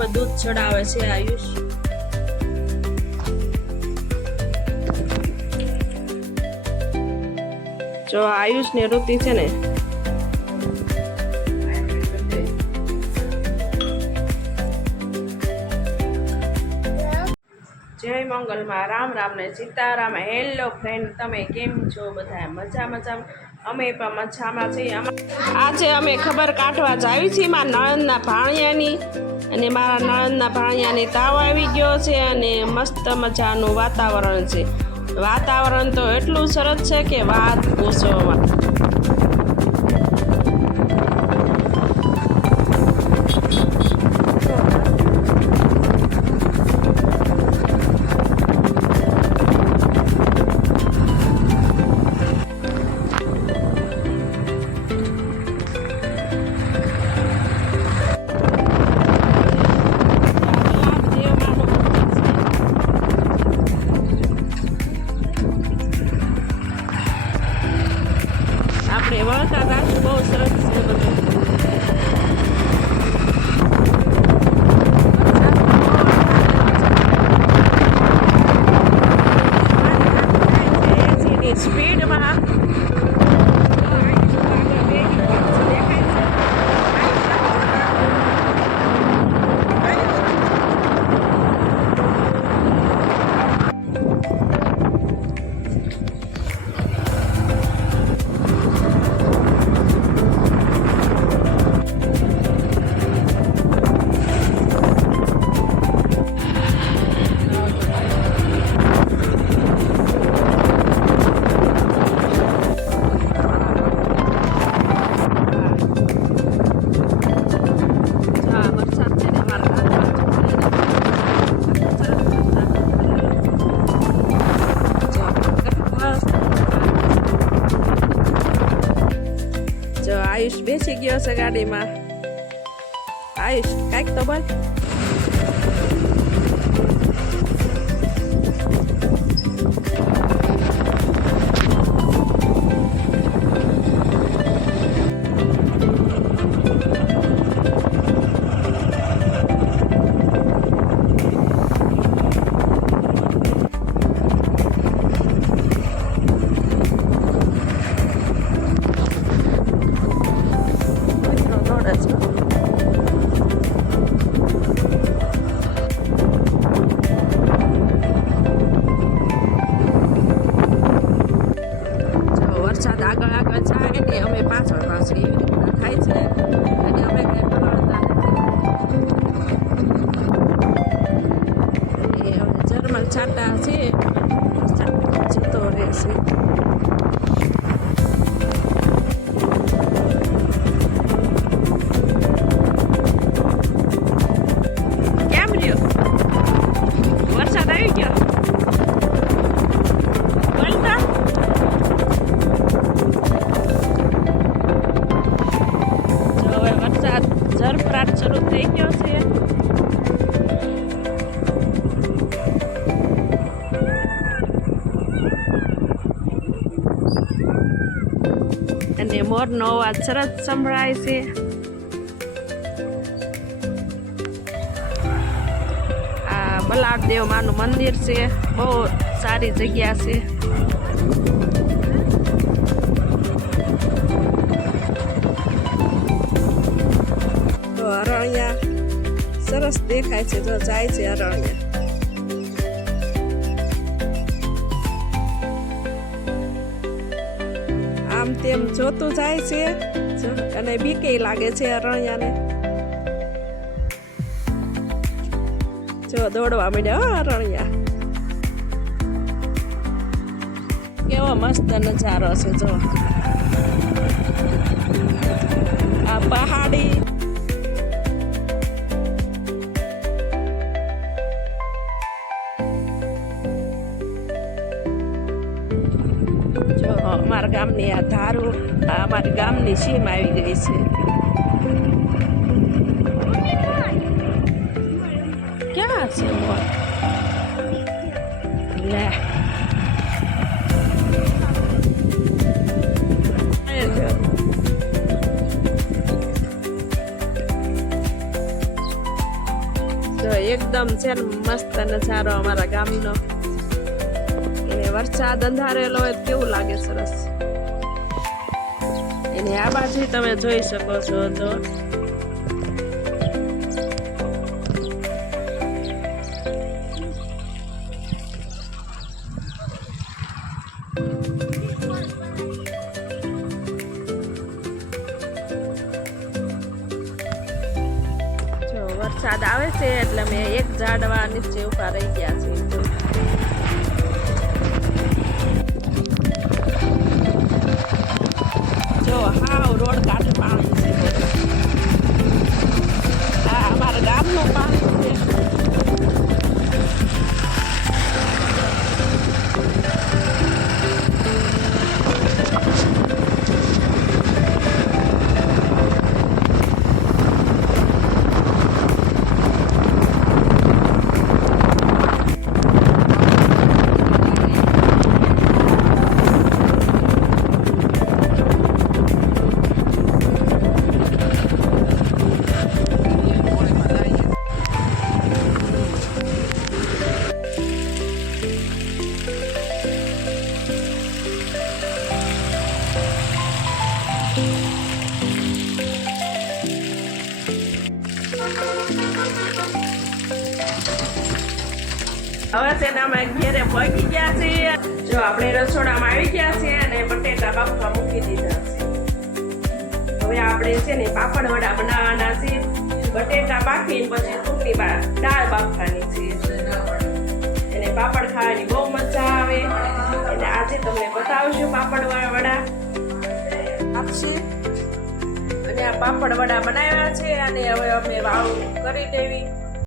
ઉપર દૂધ ચડાવે છે આયુષ. જો આયુષ ને ઋતિ છે ને જય મંગલમાં રામ રામ ને સીતારામ. હેલો ફ્રેન્ડ, તમે કેમ છો? બધા મજામાં? અમે પણ મજામાં છીએ. આજે અમે ખબર કાઢવા જાવી છીએ મારા નણંદના ભાણિયાની, અને મારા નણંદના ભાણિયાની તાવ આવી ગયો છે અને મસ્ત મજાનું વાતાવરણ છે. વાતાવરણ તો એટલું સરસ છે કે વાત પૂછવામાં. આપણે વળતા ગાછું બહુ સરસ છે બધું. સ્પીડમાં આયુષ બેસી ગયો છે ગાડીમાં. આયુષ કાંઈક તો બોલ. વરસાદ આગળ જાય ને અમે પાછળ એવી રીતના થાય છે, અને અમે કંઈ પલળતા નથી. અને હવે ઝરમર છાંટા છે, વરસાદ જતો રહેશે. કેમ રહ્યો વરસાદ આવી ગયો? ઝરફરાટ શરૂ થઈ ગયો છે. અને મોરનો અવાજ સરસ સંભળાય છે. આ બલાળદેવ માનું મંદિર છે, બહુ સારી જગ્યા છે. અરણ્યા સરસ દેખાય છે, જો જાય છે અરણ્યા. આમ તેમ જોતું જાય છે, અને બીકે લાગે છે અરણ્યાને. જો દોડવા માંડ્યા અરણ્યા. કેવો મસ્ત નજારો છે. જો આ પહાડી અમારા ગામની આ ધારું અમારી ગામની સીમ આવી ગઈ છે. ક્યાં છે મોર? લે છે ને મસ્ત નજારો અમારા ગામનો. એને વરસાદ અંધારેલો હોય તો કેવું લાગે સરસ. એને આ બાજુ તમે જોઈ શકો છો તો વરસાદ આવે છે એટલે મેં એક ઝાડવા નીચે ઉભા રહી ગયા છે. જો હાવ રોડ કાંઠે પાણી છે. આ અમારા ગામનું પાણી છે. હવે છે ને અમે ઘેરે પહોંચી ગયા છીએ. જો આપણે રસોડામાં આવી ગયા છીએ અને બટેટા બાફવા મૂકી દીધા છે. હવે આપણે છે ને પાપડ વડા બનાવવાના છે. બટેટા બાફીને પછી ટૂંકની દાળ બાફવાની છે. એને પાપડ ખાવાની બહુ મજા આવે. એટલે આજે તમને બતાવશું પાપડ વડા આપશે. અને આ પાપડ વડા બનાવ્યા છે અને હવે અમે વાળું કરી દેવી.